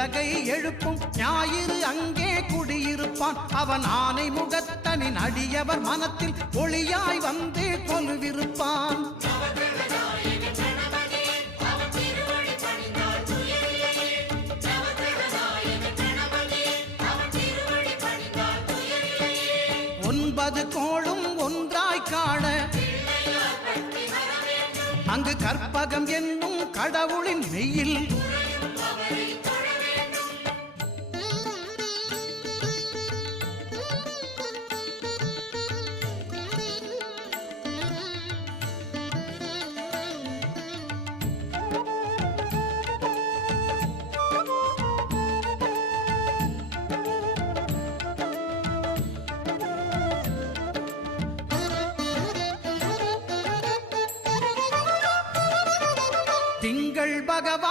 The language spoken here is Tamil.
உலகை எழுப்பும் ஞாயிறு அங்கே குடியிருப்பான். அவன் ஆனை முகத்தனின் அடியவர் மனத்தில் ஒளியாய் வந்து கொலுவிருப்பான். ஒன்பது கோளும் ஒன்றாய் காண அங்கு கற்பகம் என்னும் கடவுளின் மெய்யில் திங்கள் பகவான்